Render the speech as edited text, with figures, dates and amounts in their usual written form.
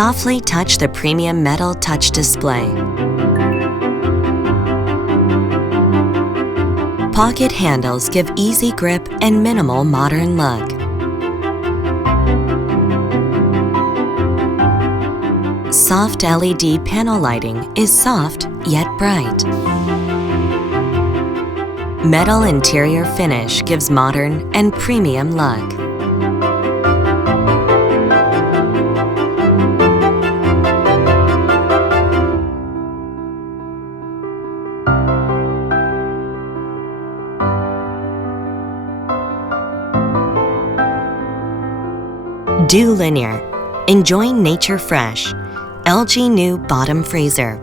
Softly touch the premium metal touch display. Pocket handles give easy grip and minimal modern look. Soft LED panel lighting is soft yet bright. Metal interior finish gives modern and premium look. Do linear. Enjoy nature fresh. LG new bottom freezer.